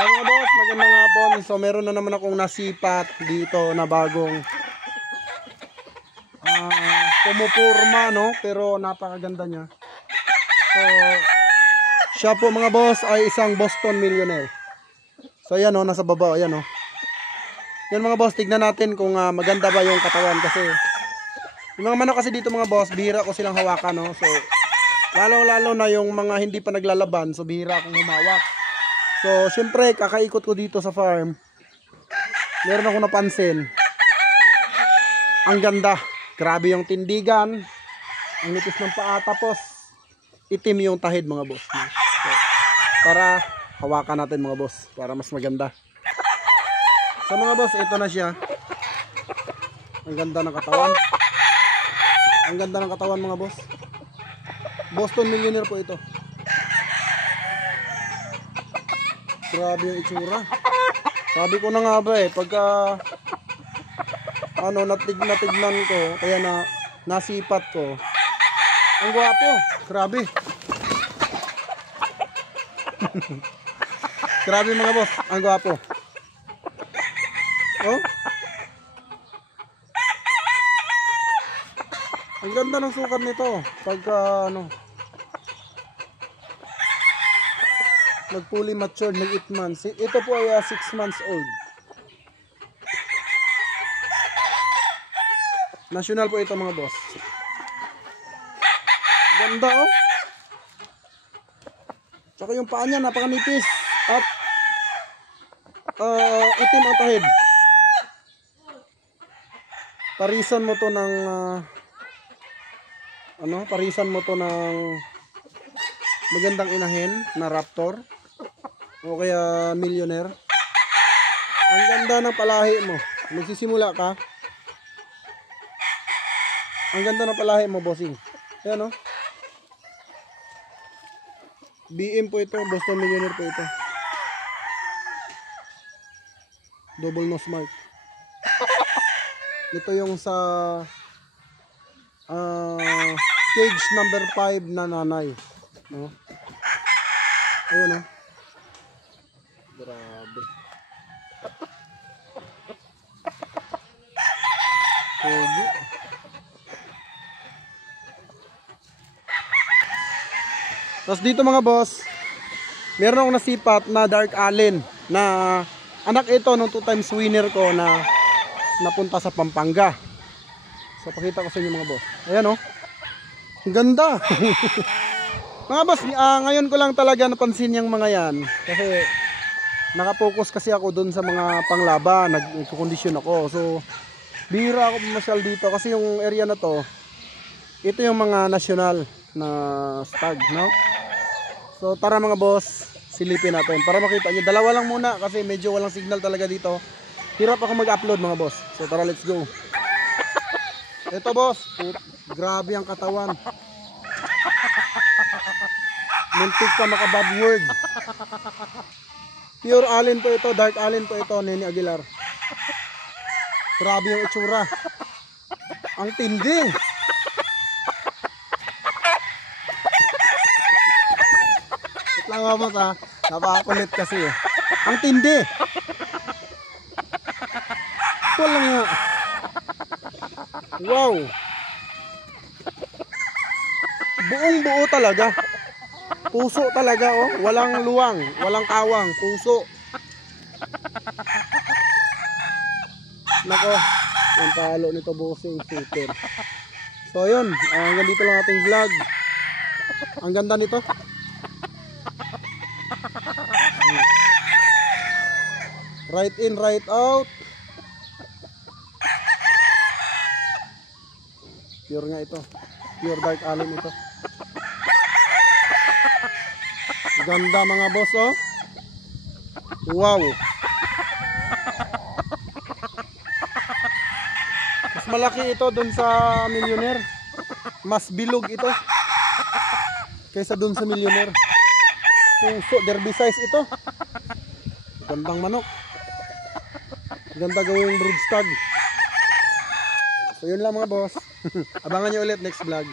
Ay mga boss, magandang hapon. So meron na naman akong nasipat dito na bagong pumupurma, no? Pero napakaganda niya. So siya po mga boss ay isang Boston Millionaire. So ayan o, nasa baba, ayan o. Yan mga boss, tignan natin kung maganda ba yung katawan kasi yung mga manok kasi dito mga boss, bihira ko silang hawakan, no? So lalo na yung mga hindi pa naglalaban, so bihira akong humawak. So syempre kakaikot ko dito sa farm, meron akong napansin, ang ganda, grabe yung tindigan, ang nipis ng paa, tapos itim yung tahid mga boss, no? So, para hawakan natin mga boss, para mas maganda. So mga boss, ito na siya. Ang ganda ng katawan. Ang ganda ng katawan mga boss. Boston Millionaire po ito. Grabe yung itsura. Sabi ko na nga ba pagka natignan ko, kaya nasipat ko. Ang gwapo, grabe. Grabe mga boss, ang gwapo. Oh? Ang ganda ng sukat nito pagka nag-fully matured, nag 8 months. Ito po ay 6 months old. National po ito mga boss. Ganda oh. Tsaka yung paa niya napakanipis at itim ang tahid. Parisan mo to ng parisan mo to ng magandang inahin na Raptor o kaya Millionaire. Ang ganda ng palahi mo. Nagsisimula ka. Ang ganda ng palahi mo, bossing. Ayan, BM po ito, Boston Millionaire po ito. Double nose mark. Ito yung sa cage number 5 na nanay, no? Ayun, no? Grabe. Pogi. Tapos dito mga boss, meron akong nasipat na Dark Allen na anak ito nung 2 times winner ko na napunta sa Pampanga. So pakita ko sa inyo mga boss. Ayan ang ganda. Mga boss, ngayon ko lang talaga napansin yung mga yan. Kasi nakapokus kasi ako dun sa mga panglaban, nagkukondisyon ako. So bihira ako pumasyal dito kasi yung area na to, ito yung mga national na stag, no? So tara mga boss, silipin natin para makita nyo. Dalawa lang muna kasi medyo walang signal talaga dito. Hirap ako mag-upload mga boss. So tara, let's go. Ito boss, grabe ang katawan. Muntik pa maka-bad word. Pure Allen po ito, Dark Allen po ito, Nene Aguilar. Grabe yung itsura. Ang tindi. Ito lang nga boss napakakulit kasi Ang tindi. Ito lang nga. Wow. Buong buo talaga. Puso talaga walang luwang, walang kawang, puso. Nako, yung palo nito bossing super. So yun, hanggang dito lang ating vlog. Ang ganda nito. Right in, right out. Pure nga ito. Pure Dark Allen ito. Ganda mga boss Wow. Mas malaki ito dun sa Millionaire. Mas bilog ito kaysa dun sa Millionaire. Puso, derby size ito. Gandang manok. Ganda gawing brood stag. So yun lang mga boss. Abangan nyo ulit next vlog.